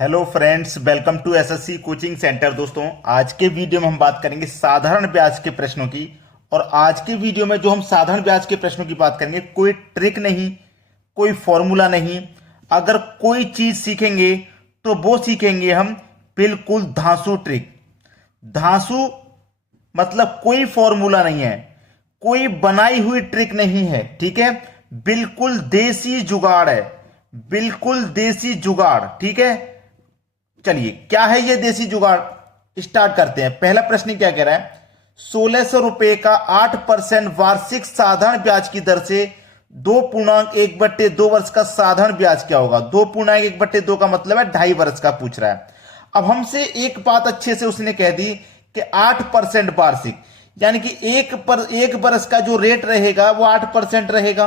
Hello friends, welcome to SSC coaching centre. दोस्तों, आज के वीडियो में हम बात करेंगे साधारण ब्याज के प्रश्नों की। और आज के वीडियो में जो हम साधारण ब्याज के प्रश्नों की बात करेंगे, कोई ट्रिक नहीं, कोई फॉर्मूला नहीं। अगर कोई चीज सीखेंगे तो वो सीखेंगे हम बिल्कुल धांसू ट्रिक। धांसू मतलब कोई फॉर्मूला नहीं है, कोई बनाई हुई ट्रिक नहीं है, ठीक है। बिल्कुल देसी जुगाड़ है, बिल्कुल देसी जुगाड़, ठीक है। चलिए, क्या है ये देसी जुगाड़, स्टार्ट करते हैं। पहला प्रश्न क्या कह रहा है? 1600 रुपए का 8% वार्षिक साधारण ब्याज की दर से 2.1/2 वर्ष का साधारण ब्याज क्या होगा? 2.1/2 का मतलब है 2.5 वर्ष का पूछ रहा है। अब हमसे एक बात अच्छे से उसने कह दी कि 8% वार्षिक, यानी कि एक बरस का जो रेट रहेगा वो 8% रहेगा।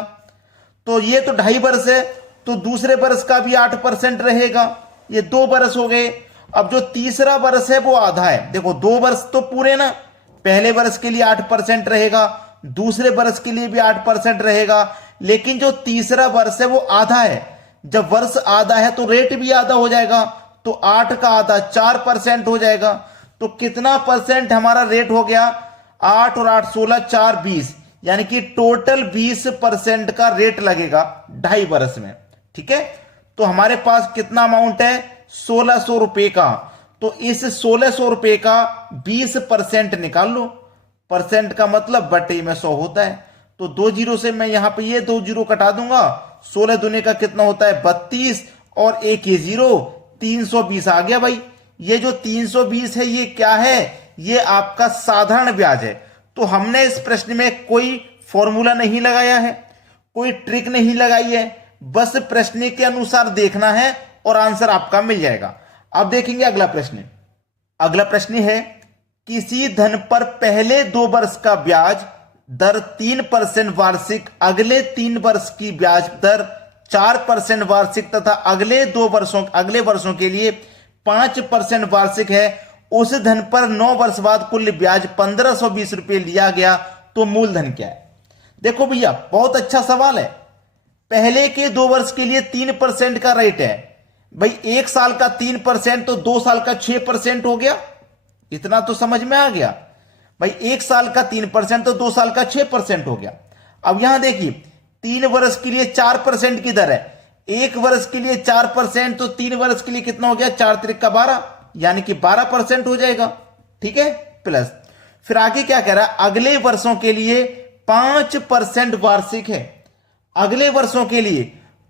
तो ये तो 2.5 वर्ष है, तो दूसरे बरस का भी 8% रहेगा। ये 2 बरस हो गए। अब जो तीसरा बरस है वो आधा है। देखो, 2 वर्ष तो पूरे ना, पहले बरस के लिए 8% रहेगा, दूसरे बरस के लिए भी 8% रहेगा, लेकिन जो तीसरा वर्ष है वो आधा है। जब वर्ष आधा है तो रेट भी आधा हो जाएगा, तो 8 का आधा 4% हो जाएगा। तो कितना परसेंट हमारा रेट हो गया? 8 और 8 16, 4 20, यानी कि टोटल 20% का रेट लगेगा 2.5 वर्ष में, ठीक है। तो हमारे पास कितना अमाउंट है? 1600 रुपए का। तो इस 1600 रुपए का 20% निकाल लो। परसेंट का मतलब बटे में 100 होता है। तो 2 जीरो से मैं यहां पे ये 2 जीरो कटा दूंगा। 16 दूने का कितना होता है? 32, और एक ये जीरो, 320 आ गया भाई। ये जो 320 है ये क्या है? ये आपका साधारण ब्याज है। तो हमने इस प्रश्न में कोई फॉर्मूला नहीं लगाया है, कोई ट्रिक नहीं लगाई है, बस प्रश्न के अनुसार देखना है और आंसर आपका मिल जाएगा। अब देखेंगे अगला प्रश्न। अगला प्रश्न है, किसी धन पर पहले 2 वर्ष का ब्याज दर 3% वार्षिक, अगले 3 वर्ष की ब्याज दर 4% वार्षिक तथा अगले वर्षों के लिए 5% वार्षिक है। उस धन पर 9 वर्ष बाद कुल ब्याज 1520 रुपए लिया गया, तो मूलधन क्या है? देखो भैया, बहुत अच्छा सवाल है। पहले के 2 वर्ष के लिए 3% का रेट है भाई। 1 साल का 3% तो 2 साल का 6% हो गया। इतना तो समझ में आ गया भाई। 1 साल का 3% तो 2 साल का 6% हो गया। अब यहां देखिए, 3 वर्ष के लिए 4% की दर है। 1 वर्ष के लिए 4% तो 3 वर्ष के लिए कितना हो गया? 4 त्रिक का 12, यानी कि 12% हो जाएगा, ठीक है। प्लस फिर आगे क्या कह रहा है? अगले वर्षों के लिए 5% वार्षिक है। अगले वर्षों के लिए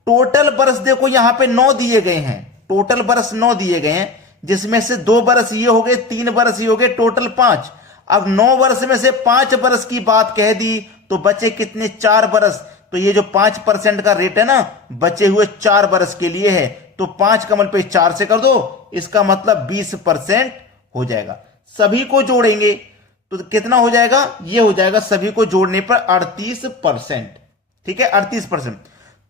टोटल बरस देखो यहां पे 9 दिए गए हैं, टोटल बरस 9 दिए गए हैं, जिसमें से 2 बरस ये हो गए, 3 बरस ये हो गए, टोटल 5। अब 9 वर्ष में से 5 बरस की बात कह दी तो बचे कितने? 4 बरस। तो ये जो 5% का रेट है ना, बचे हुए 4 बरस के लिए है। तो 5 का मल्टीप्लाई 4 से कर दो, इसका मतलब 20% हो जाएगा। सभी को जोड़ेंगे तो कितना हो जाएगा? ये हो जाएगा सभी को जोड़ने पर 38%, ठीक है, 38%।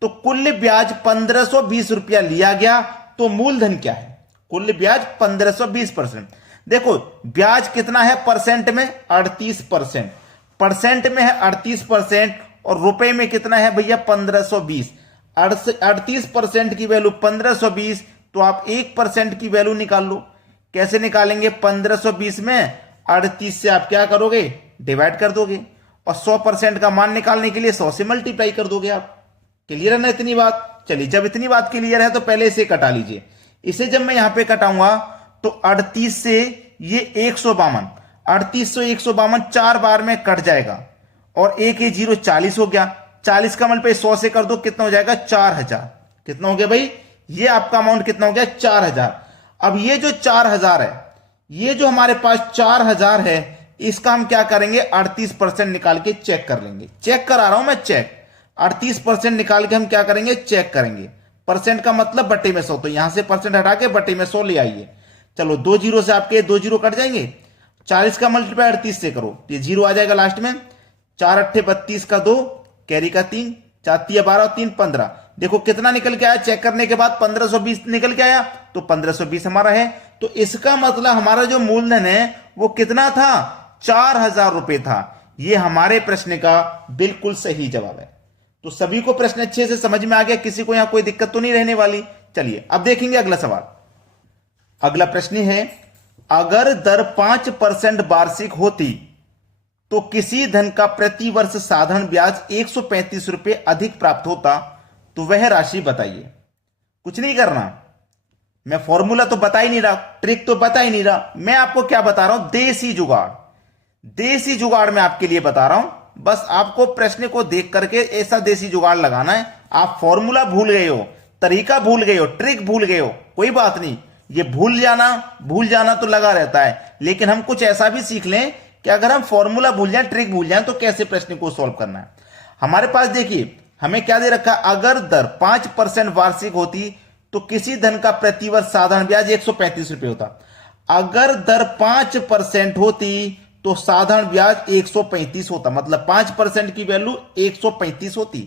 तो कुल ब्याज 1520 रुपया लिया गया, तो मूलधन क्या है? कुल ब्याज 1520%। देखो, ब्याज कितना है परसेंट में? 38%। परसेंट में है 38%, और रुपए में कितना है भैया? 1520। 38% की वैल्यू 1520, तो आप 1% की वैल्यू निकाल लो। कैसे निकालेंगे? 1520 में 38 से आप क्या करोगे? डिवाइड कर दोगे, और 100% का मान निकालने के लिए 100 से मल्टीप्लाई कर दोगे आप। क्लियर है ना इतनी बात? चलिए, जब इतनी बात क्लियर है तो पहले इसे कटा लीजिए। इसे जब मैं यहां पे कटाऊंगा तो 38 से ये 152, 38 से 152 4 बार में कट जाएगा, और एक ये जीरो 40 हो गया। 40 का मल्टीप्लाई 100 से कर दो, कितना हो जाएगा? 4000। कितना हो गया भाई? ये आपका अमाउंट कितना हो गया? 4000। अब ये जो 4000 है, ये जो हमारे पास 4000 है, इसका हम क्या करेंगे? 38% निकाल के चेक कर लेंगे। चेक करा रहा हूं मैं, चेक। 38% निकाल के हम क्या करेंगे? चेक करेंगे। परसेंट का मतलब बटे में 100, तो यहां से परसेंट हटा के बटे में 100 ले आइए। चलो, 2 जीरो से आपके 2 जीरो कट जाएंगे। 40 का मल्टीप्लाई 38 से करो, ये जीरो आ जाएगा लास्ट में। 4 अट्ठे 32 का 2, कैरी का 3, 4 तिया 12 और 3 15। देखो कितना निकल के आया चेक करने के बाद? 1520 निकल के आया, तो 1520 हमारा है। तो इसका मतलब हमारा जो मूलधन है वो कितना था? 4000 रुपए था। ये हमारे प्रश्न का बिल्कुल सही जवाब है। तो सभी को प्रश्न अच्छे से समझ में आ गया, किसी को यहां कोई दिक्कत तो नहीं रहने वाली। चलिए अब देखेंगे अगला सवाल। अगला प्रश्न है, अगर दर 5% वार्षिक होती तो किसी धन का प्रति वर्ष साधारण ब्याज 135 रुपए अधिक प्राप्त होता, तो वह राशि बताइए। कुछ नहीं करना, मैं फॉर्मूला तो बता ही नहीं रहा, ट्रिक तो बता ही नहीं रहा, मैं आपको क्या बता रहा हूं, देसी जुगाड़। देसी जुगाड़ मैं आपके लिए बता रहा हूं। बस आपको प्रश्न को देख करके ऐसा देसी जुगाड़ लगाना है। आप फॉर्मूला भूल गए हो, तरीका भूल गए हो, ट्रिक भूल गए हो, कोई बात नहीं, ये भूल जाना तो लगा रहता है, लेकिन हम कुछ ऐसा भी सीख लें कि अगर हम फॉर्मूला भूल जाएं, ट्रिक भूल जाएं, तो कैसे प्रश्न को सॉल्व करना है। हमारे पास देखिए, हमें क्या दे रखा, अगर दर 5% वार्षिक होती तो किसी धन का प्रतिवर्ष साधारण ब्याज 135 रुपए होता। अगर दर 5% होती तो साधारण ब्याज 135 होता, मतलब 5% की वैल्यू 135 होती।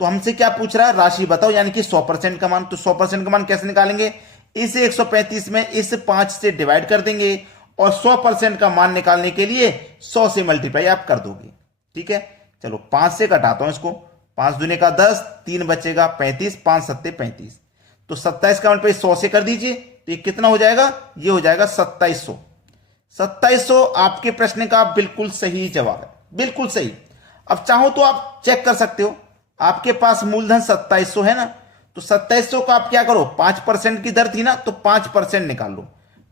तो हमसे क्या पूछ रहा है, राशि बताओ, यानी कि 100% का मान। तो 100% का मान कैसे निकालेंगे, इस 135 में इस 5 से डिवाइड कर देंगे और 100% का मान निकालने के लिए 100 से मल्टीप्लाई आप कर दोगे। ठीक है, चलो 5 से घटाता हूं इसको, 5 दूने का 10, 3 बचेगा 35, 5 सत्ते 35, तो 27 का मल्टीप्लाई 100 से कर दीजिए, तो ये कितना हो जाएगा, ये हो जाएगा 2700। 2700 आपके प्रश्न का बिल्कुल सही जवाब है, बिल्कुल सही। अब चाहो तो आप चेक कर सकते हो, आपके पास मूलधन 2700 है ना, तो 2700 का आप क्या करो, 5% की दर थी ना, तो 5% निकाल लो।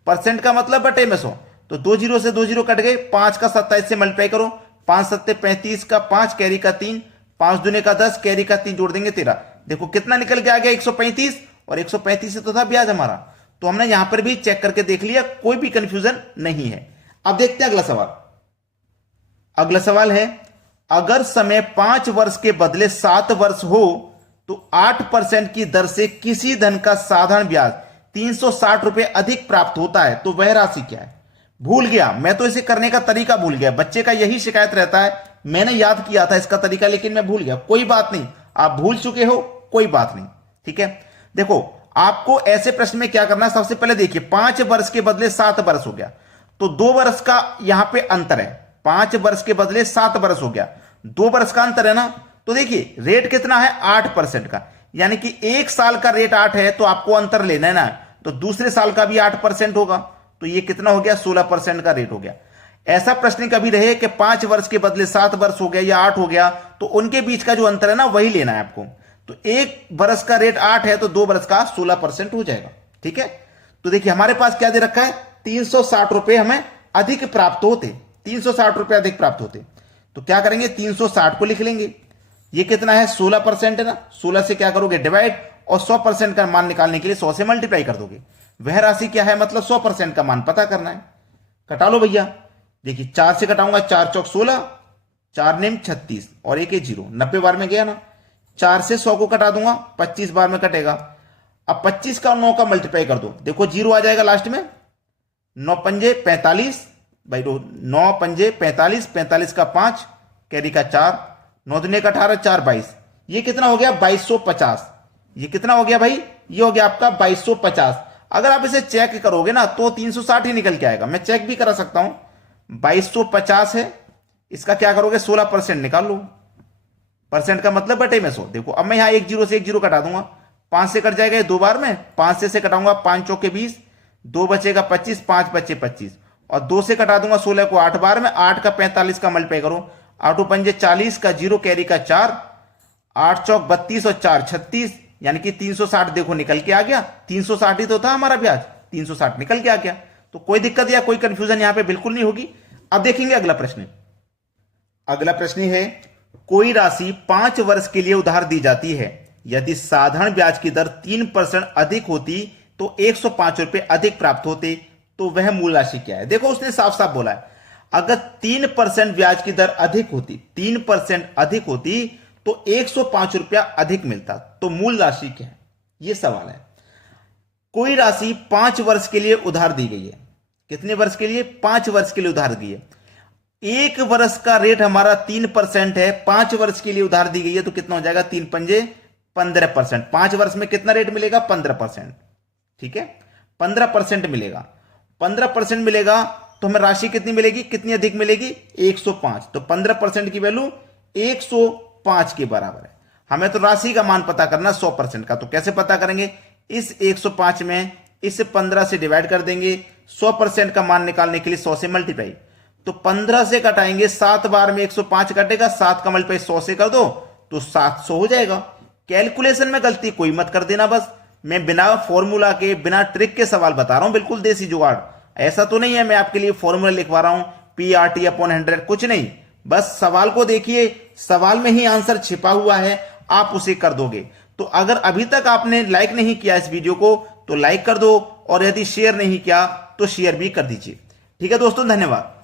परसेंट का मतलब बटे में 100, तो 2 जीरो से 2 जीरो कट गए, 5 का 27 से मल्टीप्लाई करो, 5 सत्ते 35 का 5 कैरी का 3, 5 दूने का 10 कैरी का 3 जोड़ देंगे 13। देखो कितना निकल के आ गया, 135, और 135 से तो था ब्याज हमारा। तो हमने यहां पर भी चेक करके देख लिया, कोई भी कंफ्यूजन नहीं है। अब देखते हैं अगला सवाल। अगला सवाल है, अगर समय 5 वर्ष के बदले 7 वर्ष हो तो 8% की दर से किसी धन का साधारण ब्याज 360 रुपए अधिक प्राप्त होता है, तो वह राशि क्या है। भूल गया, मैं तो इसे करने का तरीका भूल गया, बच्चे का यही शिकायत रहता है, मैंने याद किया था इसका तरीका लेकिन मैं भूल गया। कोई बात नहीं, आप भूल चुके हो, कोई बात नहीं। ठीक है, देखो आपको ऐसे प्रश्न में क्या करना है, सबसे पहले देखिए 5 वर्ष के बदले 7 वर्ष हो गया, तो 2 वर्ष का यहां पे अंतर है। 5 वर्ष के बदले 7 वर्ष हो गया, 2 वर्ष का अंतर है ना। तो देखिए रेट कितना है, 8% का, यानी कि 1 साल का रेट 8 है, तो आपको अंतर लेना है ना, तो दूसरे साल का भी 8% होगा, तो ये कितना हो गया, 16% का रेट हो गया। ऐसा प्रश्न कभी रहे कि 5 वर्ष के बदले 7 वर्ष हो गया या 8 हो गया, तो उनके बीच का जो अंतर है ना, वही लेना है आपको। तो 1 वर्ष का रेट 8 है, तो 2 वर्ष का 16% हो जाएगा। ठीक है, तो देखिए हमारे पास क्या दे रखा है, 360 रुपए हमें अधिक प्राप्त होते, 360 रुपए अधिक प्राप्त होते। तो क्या करेंगे, 360 को लिख लेंगे, ये कितना है, 16% है ना, 16 से क्या करोगे डिवाइड, और 100% का मान निकालने के लिए 100 से मल्टीप्लाई कर दोगे। वह राशि क्या है, मतलब 100% का मान पता करना है। कटा लो भैया, देखिए 4 से कटाऊंगा, 4 चौक 16, 4 नेम 36 और 1 0, 90 बार में गया ना। 4 से 100 को कटा दूंगा, 25 बार में कटेगा। अब 25 का 9 का मल्टीप्लाई कर दो, देखो 0 आ जाएगा लास्ट में, 9 पंजे 45 भाई, 9 पंजे 45, 45 का 5 कैरी का 4, 9 दूने का 18, 4 22, ये कितना हो गया, 2250। ये कितना हो गया भाई, ये हो गया आपका 2250। अगर आप इसे चेक करोगे ना, तो 360 ही निकल के आएगा, मैं चेक भी करा सकता हूं। 2250 है, इसका क्या करोगे, 16% निकाल लो, परसेंट का मतलब बटे में 100। देखो अब मैं यहां 1 0 से 1 0 कटा दूंगा, 5 से कट जाएगा 2 बार में, 5 से कटाऊंगा, 5 चौके 20, 2 बचेगा 25, 5 बचे 25, और 2 से कटा दूंगा 16 को 8 बार में, 8 का 45 का मल्टीप्लाई करो, 8 पंजे 40 का 0 कैरी का 4, 8 चौक 32 और 4 36, यानी कि 360 देखो निकल के आ गया। 360 ही तो था हमारा ब्याज, 360 निकल के आ गया। तो कोई दिक्कत या कोई कंफ्यूजन यहां पे बिल्कुल नहीं होगी। अब देखेंगे अगला प्रश्न। अगला प्रश्न है, कोई राशि 5 वर्ष के लिए उधार दी जाती है, यदि साधारण ब्याज की दर 3% अधिक होती तो 105 रुपए अधिक प्राप्त होते, तो वह मूल राशि क्या है। देखो उसने साफ साफ बोला है, अगर 3% ब्याज की दर अधिक होती, 3% अधिक होती तो 105 रुपया अधिक मिलता, तो मूल राशि क्या है, यह सवाल है। कोई राशि 5 वर्ष के लिए उधार दी गई है, कितने वर्ष के लिए, 5 वर्ष के लिए उधार दी है। 1 वर्ष का रेट हमारा 3% है, 5 वर्ष के लिए उधार दी गई है, तो कितना हो जाएगा, 3 पंजे 15%। 5 वर्ष में कितना रेट मिलेगा, 15%। ठीक है, 15% मिलेगा, 15% मिलेगा, तो हमें राशि कितनी मिलेगी, कितनी अधिक मिलेगी, 105। तो 15% की वैल्यू 105 के बराबर है। हमें तो राशि का मान पता करना 100% का, तो कैसे पता करेंगे, इस 105 में इसे 15 से डिवाइड कर देंगे। 100% का मान निकालने के लिए 100 से मल्टीप्लाई, तो 15 से कटाएंगे, 7 बार में 105 कटेगा, 7 का मल्टीप्लाई 100 से कर दो तो 700 हो जाएगा। कैलकुलेशन में गलती कोई मत कर देना, बस मैं बिना फॉर्मूला के बिना ट्रिक के सवाल बता रहा हूं, बिल्कुल देसी जुगाड़। ऐसा तो नहीं है मैं आपके लिए फॉर्मूला लिखवा रहा हूं PRT/100, कुछ नहीं। बस सवाल को देखिए, सवाल में ही आंसर छिपा हुआ है, आप उसे कर दोगे। तो अगर अभी तक आपने लाइक नहीं किया इस वीडियो को तो लाइक कर दो, और यदि शेयर नहीं किया तो शेयर भी कर दीजिए। ठीक है दोस्तों, धन्यवाद।